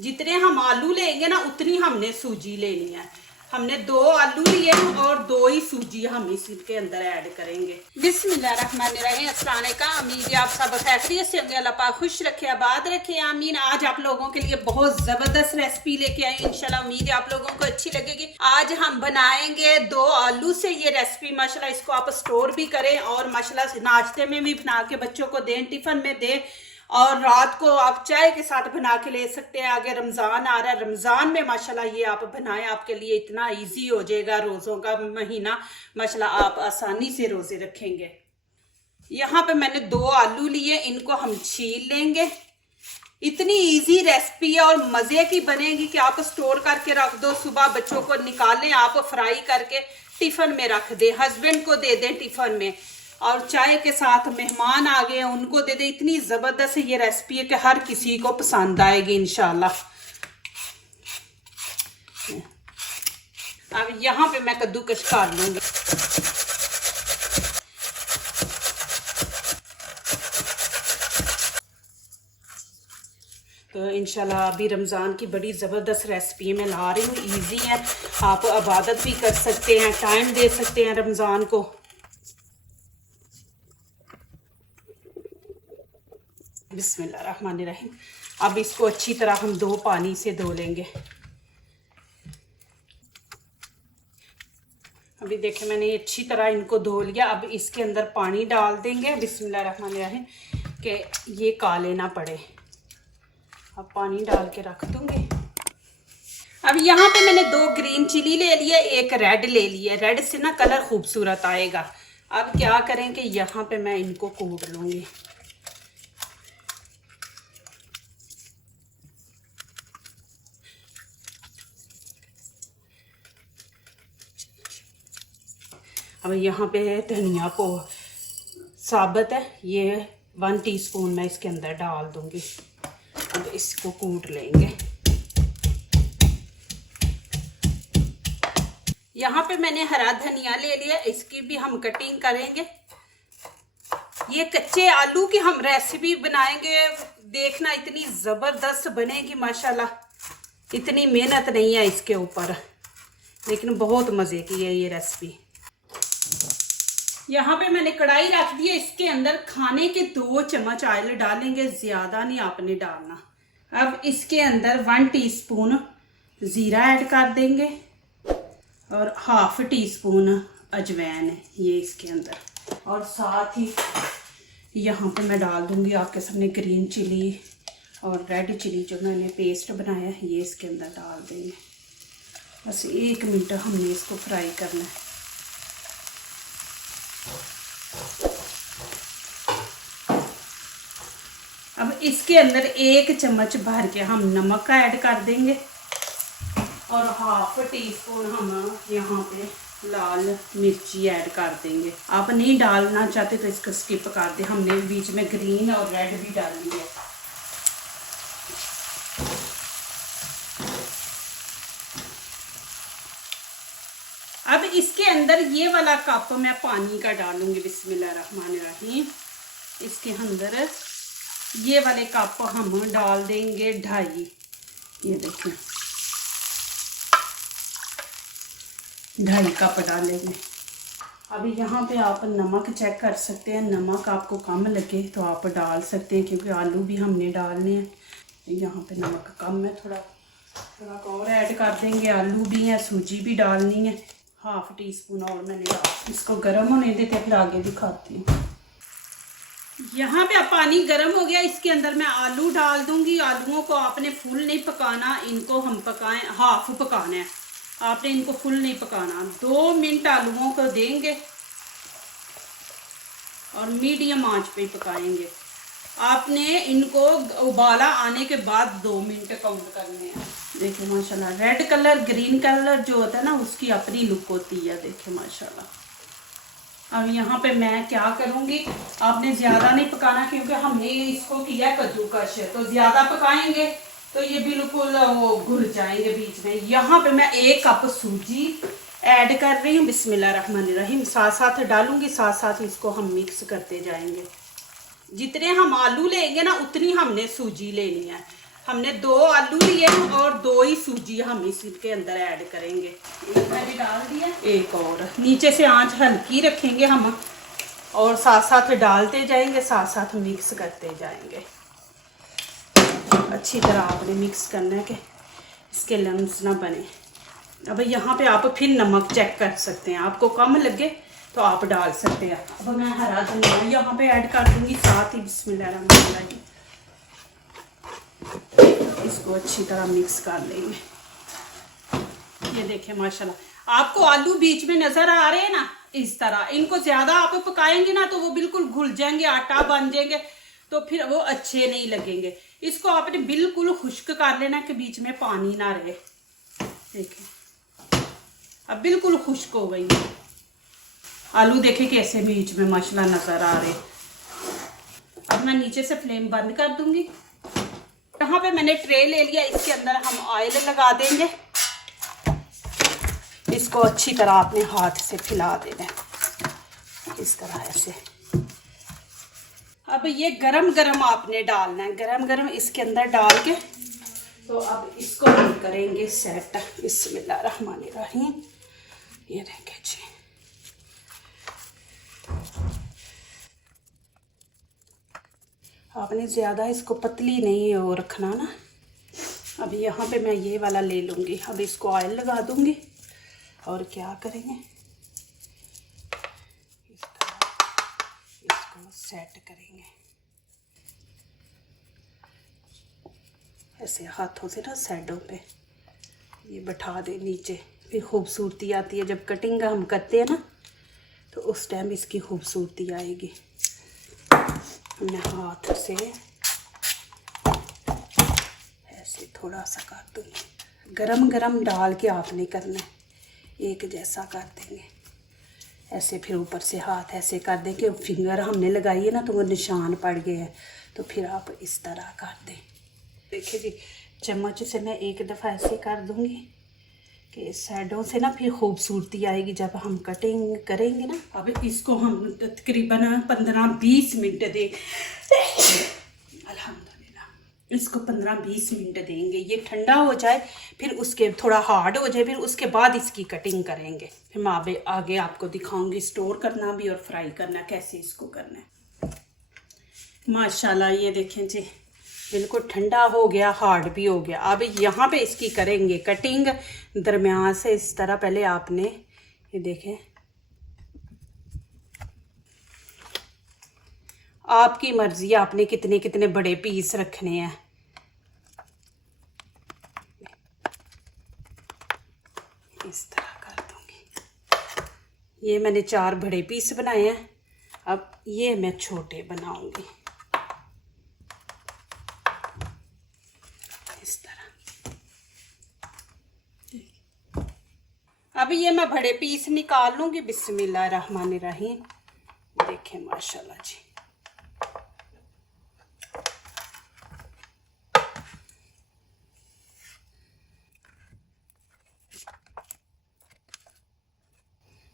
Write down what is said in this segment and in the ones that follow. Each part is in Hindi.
जितने हम आलू लेंगे ना उतनी हमने सूजी लेनी है। हमने 2 आलू लिए और 2 ही सूजी हम इसके अंदर ऐड करेंगे। बिस्मिल्लाहिर्रहमानिर्रहीम। अस्सलाम वालेकुम। उम्मीद है आप सब खैरियत से होंगे। अल्लाह पाक खुश रखे, आबाद रखे, आमीन। आज आप लोगों के लिए बहुत ज़बरदस्त रेसिपी लेके आई इंशाल्लाह। उम्मीद है आप लोगों को अच्छी लगेगी। आज हम बनाएंगे 2 आलू से ये रेसिपी। माशाल्लाह इसको आप स्टोर भी करें और माशाल्लाह नाश्ते में भी बना के बच्चों को दें, टिफ़िन में दें, और रात को आप चाय के साथ बना के ले सकते हैं। आगे रमज़ान आ रहा है, रमज़ान में माशाल्लाह ये आप बनाएं, आपके लिए इतना इजी हो जाएगा। रोज़ों का महीना माशाल्लाह आप आसानी से रोज़े रखेंगे। यहाँ पे मैंने 2 आलू लिए, इनको हम छील लेंगे। इतनी इजी रेसिपी है और मज़े की बनेगी कि आप स्टोर करके रख दो, सुबह बच्चों को निकालें, आप फ्राई करके टिफ़िन में रख दें, हस्बैंड को दे दें टिफ़िन में, और चाय के साथ मेहमान आ गए उनको दे दे। इतनी ज़बरदस्त ये रेसिपी है कि हर किसी को पसंद आएगी इंशाल्लाह। अब यहाँ पे मैं कद्दूकस कर लूँगी। तो इंशाल्लाह अभी रमज़ान की बड़ी ज़बरदस्त रेसिपी मैं ला रही हूँ। ईजी है, आप इबादत भी कर सकते हैं, टाइम दे सकते हैं रमज़ान को। बिस्मिल्लाहिर्रहमानिर्रहीम। अब इसको अच्छी तरह हम 2 पानी से धो लेंगे। अभी देखें मैंने अच्छी तरह इनको धो लिया। अब इसके अंदर पानी डाल देंगे बिस्मिल्लाहिर्रहमानिर्रहीम कि ये काले ना पड़े। अब पानी डाल के रख दूंगी। अब यहाँ पे मैंने 2 ग्रीन चिली ले लिए, 1 रेड ले लिया। रेड से ना कलर खूबसूरत आएगा। अब क्या करें कि यहाँ पे मैं इनको कूट लूँगी। अब यहाँ पे धनिया को साबुत है, ये 1 टीस्पून मैं इसके अंदर डाल दूंगी। अब इसको कूट लेंगे। यहाँ पे मैंने हरा धनिया ले लिया, इसकी भी हम कटिंग करेंगे। ये कच्चे आलू की हम रेसिपी बनाएंगे, देखना इतनी ज़बरदस्त बनेगी माशाल्लाह। इतनी मेहनत नहीं है इसके ऊपर, लेकिन बहुत मज़े की है ये रेसिपी। यहाँ पे मैंने कढ़ाई रख दी है, इसके अंदर खाने के 2 चम्मच ऑयल डालेंगे, ज़्यादा नहीं आपने डालना। अब इसके अंदर 1 टीस्पून ज़ीरा ऐड कर देंगे और 1/2 टीस्पून अजवाइन है ये इसके अंदर, और साथ ही यहाँ पे मैं डाल दूँगी आपके सामने ग्रीन चिली और रेड चिली जो मैंने पेस्ट बनाया है, ये इसके अंदर डाल देंगे। बस 1 मिनट हमने इसको फ्राई करना है। अब इसके अंदर 1 चम्मच भर के हम नमक का ऐड कर देंगे और 1/2 टीस्पून हम यहाँ पे लाल मिर्ची ऐड कर देंगे। आप नहीं डालना चाहते तो इसको स्किप कर दें, हमने बीच में ग्रीन और रेड भी डाली है। अब इसके अंदर ये वाला कप मैं पानी का डालूंगी बिस्मिल्लाहिर्रहमानिर्रहीम। इसके अंदर ये वाले कप हम डाल देंगे 2.5। ये देखें 2.5 कप डालेंगे। अभी यहाँ पे आप नमक चेक कर सकते हैं, नमक आपको कम लगे तो आप डाल सकते हैं, क्योंकि आलू भी हमने डालने हैं। यहाँ पे नमक कम है, थोड़ा और ऐड कर देंगे। आलू भी हैं, सूजी भी डालनी है। 1/2 टीस्पून और मैंने डाल। इसको गर्म होने देते फिर आगे दिखाती हूँ। यहाँ पे पानी गर्म हो गया, इसके अंदर मैं आलू डाल दूंगी। आलूओं को आपने फुल नहीं पकाना, इनको हम पकाएं, हाफ पकाना है, आपने इनको फुल नहीं पकाना। 2 मिनट आलूओं को देंगे और मीडियम आंच पे पकाएंगे। आपने इनको उबाला आने के बाद 2 मिनट काउंट करने हैं। देखिए माशाल्लाह रेड कलर ग्रीन कलर जो होता है ना, उसकी अपनी लुक होती है। देखिए माशाल्लाह। अब यहाँ पे मैं क्या करूँगी, आपने ज़्यादा नहीं पकाना, क्योंकि हमने इसको किया कद्दूकस, तो ज़्यादा पकाएंगे तो ये बिल्कुल वो घुल जाएंगे बीच में। यहाँ पे मैं 1 कप सूजी ऐड कर रही हूँ बिस्मिल्लाहिर्रहमानिर्रहीम। साथ साथ डालूंगी, साथ साथ इसको हम मिक्स करते जाएंगे। जितने हम आलू लेंगे ना उतनी हमने सूजी लेनी है। हमने 2 आलू लिए और 2 ही सूजी हम इसके अंदर ऐड करेंगे। मैंने डाल दिया, एक और नीचे से आंच हल्की रखेंगे हम और साथ साथ डालते जाएंगे, साथ साथ मिक्स करते जाएंगे। अच्छी तरह आपने मिक्स करना है कि इसके लम्स ना बने। अब यहाँ पे आप फिर नमक चेक कर सकते हैं, आपको कम लगे तो आप डाल सकते हैं। अब मैं हरा धनिया यहाँ पे ऐड कर दूंगी साथ ही। बिस्मिल्लाहिर्रहमानिर्रहीम। इसको अच्छी तरह मिक्स कर लेंगे। ये देखें माशाल्लाह, आपको आलू बीच में नजर आ रहे हैं ना, इस तरह। इनको ज्यादा आप पकाएंगे ना तो वो बिल्कुल घुल जाएंगे, आटा बन जाएंगे, तो फिर वो अच्छे नहीं लगेंगे। इसको आपने बिल्कुल खुश्क कर लेना कि बीच में पानी ना रहे। देखिए अब बिल्कुल खुश्क हो गई आलू। देखे कैसे बीच में माशाल्लाह नजर आ रहे। अब मैं नीचे से फ्लेम बंद कर दूंगी। यहाँ पे मैंने ट्रे ले लिया, इसके अंदर हम ऑयल लगा देंगे। इसको अच्छी तरह अपने हाथ से फैला देना है, इस तरह ऐसे। अब ये गरम गरम आपने डालना है, गरम गरम इसके अंदर डाल के। तो अब इसको हम करेंगे सेट। बिस्मिल्लाहिर्रहमानिर्रहीम। ये देखें जी, आपने ज़्यादा इसको पतली नहीं हो रखना ना। अब यहाँ पे मैं ये वाला ले लूँगी। अब इसको ऑयल लगा दूँगी और क्या करेंगे, इस तरह इसको सेट करेंगे ऐसे हाथों से ना, साइडों पे ये बैठा दे नीचे। फिर खूबसूरती आती है जब कटिंग हम करते हैं ना, तो उस टाइम इसकी खूबसूरती आएगी। मैं हाथ से ऐसे थोड़ा सा कर दूँगी। गरम गरम डाल के आपने करना है, एक जैसा कर देंगे ऐसे। फिर ऊपर से हाथ ऐसे कर दें कि फिंगर हमने लगाई है ना तो वो निशान पड़ गए हैं, तो फिर आप इस तरह कर दें। देखिए जी, चम्मच से मैं एक दफ़ा ऐसे कर दूँगी कि साइडों से ना फिर खूबसूरती आएगी जब हम कटिंग करेंगे ना। अब इसको हम तकरीबन 15-20 मिनट दें। अल्हम्दुलिल्लाह, इसको 15-20 मिनट देंगे। ये ठंडा हो जाए, फिर उसके थोड़ा हार्ड हो जाए, फिर उसके बाद इसकी कटिंग करेंगे। फिर मैं आगे आपको दिखाऊंगी स्टोर करना भी और फ्राई करना कैसे इसको करना है। माशाल्लाह ये देखें जी, बिल्कुल ठंडा हो गया, हार्ड भी हो गया। अब यहाँ पे इसकी करेंगे कटिंग दरमियान से इस तरह। पहले आपने ये देखें, आपकी मर्जी, आपने कितने कितने बड़े पीस रखने हैं। इस तरह कर दूंगी। ये मैंने 4 बड़े पीस बनाए हैं, अब ये मैं छोटे बनाऊंगी इस तरह। अब ये मैं बड़े पीस निकाल लूंगी। बिस्मिल्लाहिर्रहमानिर्रहीम। देखें माशाल्लाह जी,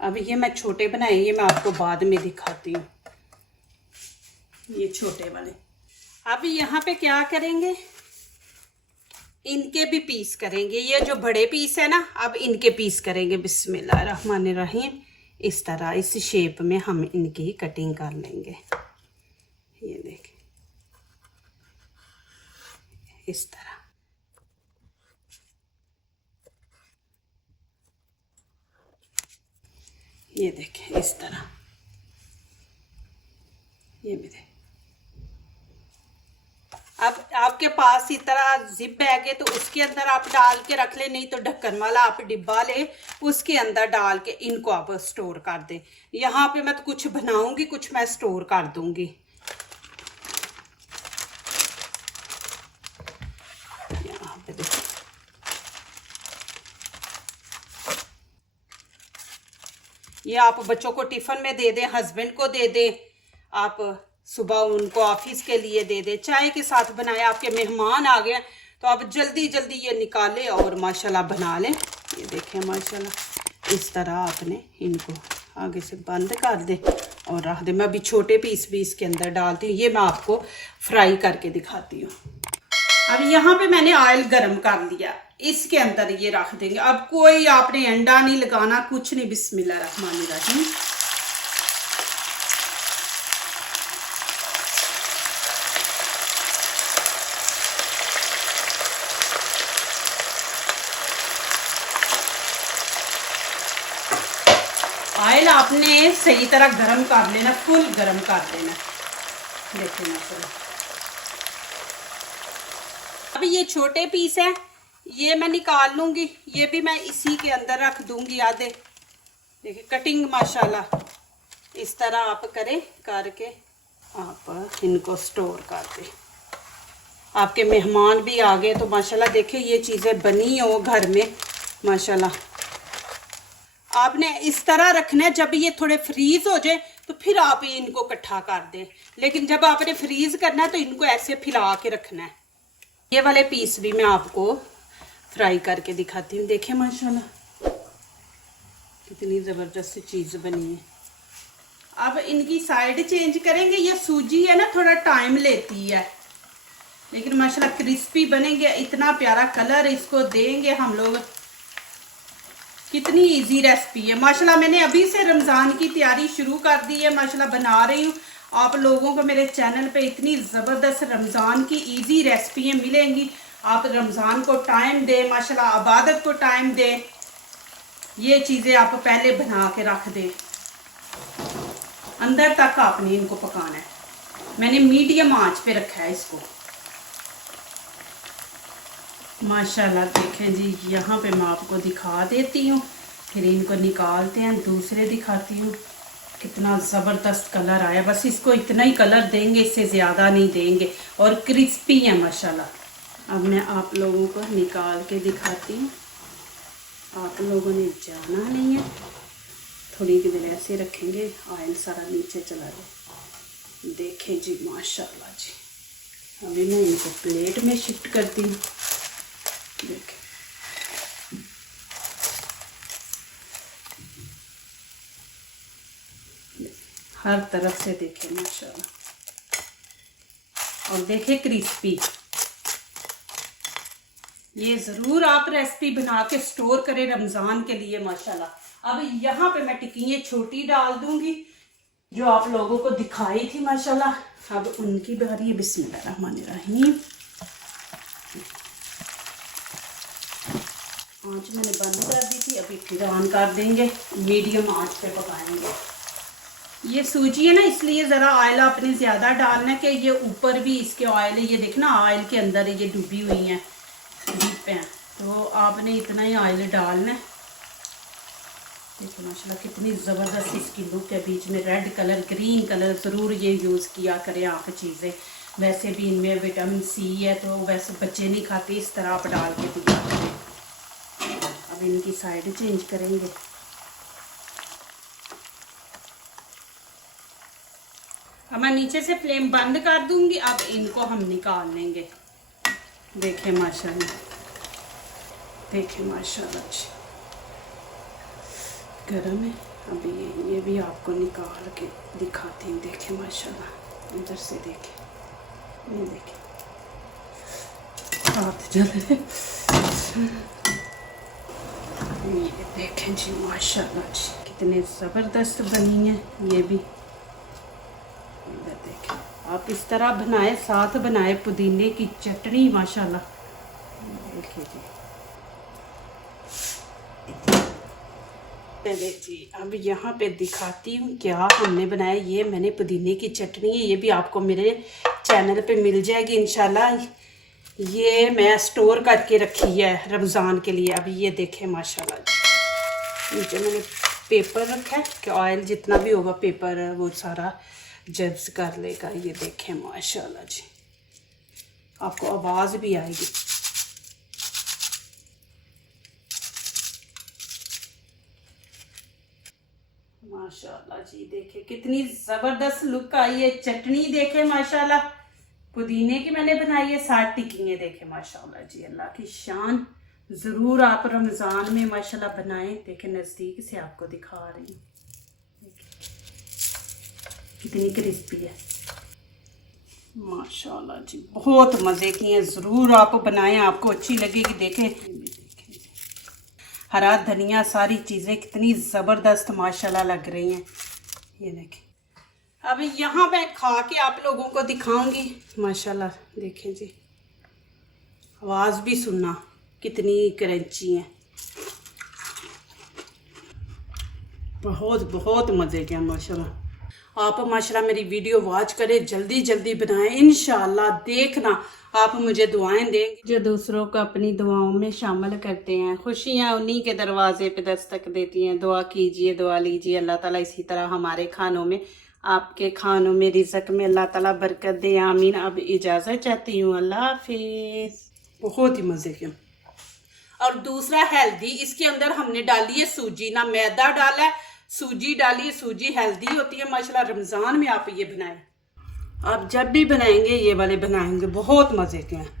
अब ये मैं छोटे बनाए, ये मैं आपको बाद में दिखाती हूँ, ये छोटे वाले। अब यहाँ पे क्या करेंगे, इनके भी पीस करेंगे। ये जो बड़े पीस है ना, अब इनके पीस करेंगे। बिस्मिल्लाहिर्रहमानिर्रहीम। इस तरह इस शेप में हम इनकी कटिंग कर लेंगे। ये देखें इस तरह। ये देखें इस तरह। ये भी देखें। अब आपके पास इस तरह जिप बैग है तो उसके अंदर आप डाल के रख ले, नहीं तो ढक्कन वाला आप डिब्बा ले, उसके अंदर डाल के इनको आप स्टोर कर दें। यहाँ पे मैं तो कुछ बनाऊंगी, कुछ मैं स्टोर कर दूंगी। यहाँ पे देखो, ये आप बच्चों को टिफिन में दे दें, हस्बैंड को दे दें, आप सुबह उनको ऑफिस के लिए दे दे, चाय के साथ बनाए। आपके मेहमान आ गए तो आप जल्दी जल्दी ये निकालें और माशाल्लाह बना लें। ये देखें माशाल्लाह, इस तरह आपने इनको आगे से बंद कर दें और रख दें। मैं अभी छोटे पीस भी इसके अंदर डालती हूँ, ये मैं आपको फ्राई करके दिखाती हूँ। अब यहाँ पे मैंने ऑयल गरम कर लिया, इसके अंदर ये रख देंगे। अब कोई आपने अंडा नहीं लगाना, कुछ नहीं। बिस्मिल्लाहिर्रहमानिर्रहीम। ऑयल आपने सही तरह गरम कर लेना, फुल गरम कर देना। देखिए ना, अब ये छोटे पीस है, ये मैं निकाल लूंगी, ये भी मैं इसी के अंदर रख दूंगी आधे। देखिए कटिंग माशाल्लाह इस तरह आप करें, करके आप इनको स्टोर कर दें। आपके मेहमान भी आ गए तो माशाल्लाह देखिए ये चीज़ें बनी हो घर में माशाल्लाह। आपने इस तरह रखना है, जब ये थोड़े फ्रीज हो जाए तो फिर आप इनको इकट्ठा कर दें, लेकिन जब आपने फ्रीज करना है तो इनको ऐसे फैला के रखना है। ये वाले पीस भी मैं आपको फ्राई करके दिखाती हूँ। देखिए माशाल्लाह कितनी ज़बरदस्त चीज़ बनी है। अब इनकी साइड चेंज करेंगे। ये सूजी है ना, थोड़ा टाइम लेती है, लेकिन माशाल्लाह क्रिस्पी बनेंगे। इतना प्यारा कलर इसको देंगे हम लोग। कितनी इजी रेसिपी है माशाल्लाह। मैंने अभी से रमज़ान की तैयारी शुरू कर दी है माशाल्लाह, बना रही हूँ। आप लोगों को मेरे चैनल पे इतनी ज़बरदस्त रमज़ान की इजी रेसिपियाँ मिलेंगी। आप रमज़ान को टाइम दें माशाल्लाह, इबादत को टाइम दें, ये चीज़ें आप पहले बना के रख दें। अंदर तक आपने इनको पकाना है। मैंने मीडियम आंच पे रखा है इसको माशाल्लाह। देखें जी, यहाँ पे मैं आपको दिखा देती हूँ, फिर इनको निकालते हैं, दूसरे दिखाती हूँ। कितना ज़बरदस्त कलर आया। बस इसको इतना ही कलर देंगे, इससे ज़्यादा नहीं देंगे, और क्रिस्पी है माशाल्लाह। अब मैं आप लोगों को निकाल के दिखाती हूँ। आप लोगों ने जाना नहीं है, थोड़ी देर ऐसे रखेंगे, ऑयल सारा नीचे चला जाए। देखें जी माशाल्लाह जी। अभी मैं इनको प्लेट में शिफ्ट करती हूँ। देखें हर तरफ से, देखें माशाल्लाह, और देखें क्रिस्पी। ये ज़रूर आप रेसिपी बना के स्टोर करें रमज़ान के लिए माशाल्लाह। अब यहाँ पे मैं टिक्कियाँ छोटी डाल दूंगी जो आप लोगों को दिखाई थी माशाल्लाह। अब उनकी बारी है। बिस्मिल्लाहिर्रहमानिर्रहीम। आँच मैंने बंद कर दी थी, अभी फिर ऑन कर देंगे, मीडियम आँच पे पकाएंगे। ये सूजी है ना, इसलिए ज़रा ऑयल आपने ज़्यादा डालना है कि ये ऊपर भी इसके ऑयल है। ये देखना ऑयल के अंदर ये डूबी हुई हैं, डीप हैं, तो आपने इतना ही ऑयल डालना है। देखो माशाल्लाह कितनी ज़बरदस्त इसकी लुक है। बीच में रेड कलर, ग्रीन कलर ज़रूर ये यूज़ किया करें आप चीज़ें। वैसे भी इनमें विटामिन सी है, तो वैसे बच्चे नहीं खाते, इस तरह आप डाल के दिया करें। अब इनकी साइड चेंज करेंगे। अब मैं नीचे से फ्लेम बंद कर दूंगी। अब इनको हम निकाल लेंगे। देखें माशाल्लाह, देखें माशाल्लाह जी, गरम है। अभी ये भी आपको निकाल के दिखाती हूँ। देखें माशाल्लाह, इधर से देखें, ये देखें, हाथ जले। ये देखें जी माशाल्लाह जी, कितने ज़बरदस्त बनी है। ये भी देखें, आप इस तरह बनाए, साथ बनाए पुदीने की चटनी माशाल्लाह। देखिए जी, चलिए जी, अब यहाँ पे दिखाती हूँ क्या हमने बनाया। ये मैंने पुदीने की चटनी है, ये भी आपको मेरे चैनल पे मिल जाएगी इंशाल्लाह। ये मैं स्टोर करके रखी है रमज़ान के लिए। अभी ये देखें माशाल्लाह जी, नीचे मैंने पेपर रखा है कि ऑयल जितना भी होगा पेपर वो सारा जब्स कर लेगा। ये देखें माशाल्लाह जी, आपको आवाज़ भी आएगी। माशाल्लाह जी, देखें कितनी ज़बरदस्त लुक आई है। चटनी देखें माशाल्लाह, पुदीने की मैंने बनाई है, साथ टिक्कियाँ देखें माशाल्लाह जी। अल्लाह की शान। ज़रूर आप रमज़ान में माशाल्लाह बनाएं। देखें नज़दीक से आपको दिखा रही हूँ, कितनी क्रिस्पी है माशाल्लाह जी, बहुत मज़े की हैं। ज़रूर आप बनाएं, आपको अच्छी लगेगी। देखें हरा धनिया, सारी चीज़ें कितनी ज़बरदस्त माशाल्लाह लग रही हैं। ये देखें, अब यहाँ मैं खा के आप लोगों को दिखाऊंगी। माशाल्लाह देखें जी, आवाज़ भी सुनना कितनी क्रंची है। बहुत बहुत मज़े के माशाल्लाह। आप माशाल्लाह मेरी वीडियो वॉच करें, जल्दी जल्दी बनाएं। इंशाल्लाह देखना आप मुझे दुआएं देंगे। जो दूसरों को अपनी दुआओं में शामिल करते हैं, खुशियां उन्हीं के दरवाजे पे दस्तक देती हैं। दुआ कीजिए, दुआ लीजिए, अल्लाह ताला इसी तरह हमारे खानों में, आपके खानों में, रिज़्क़ में अल्लाह ताला बरकत दे। आमीन। अब इजाज़त चाहती हूँ, अल्लाह हाफिज़। बहुत ही मज़े के। और दूसरा हेल्दी, इसके अंदर हमने डाली है सूजी, ना मैदा डाला है, सूजी डाली है। सूजी हेल्दी होती है माशाल्लाह। रमज़ान में आप ये बनाएं, आप जब भी बनाएंगे ये वाले बनाएंगे, बहुत मज़े के हैं।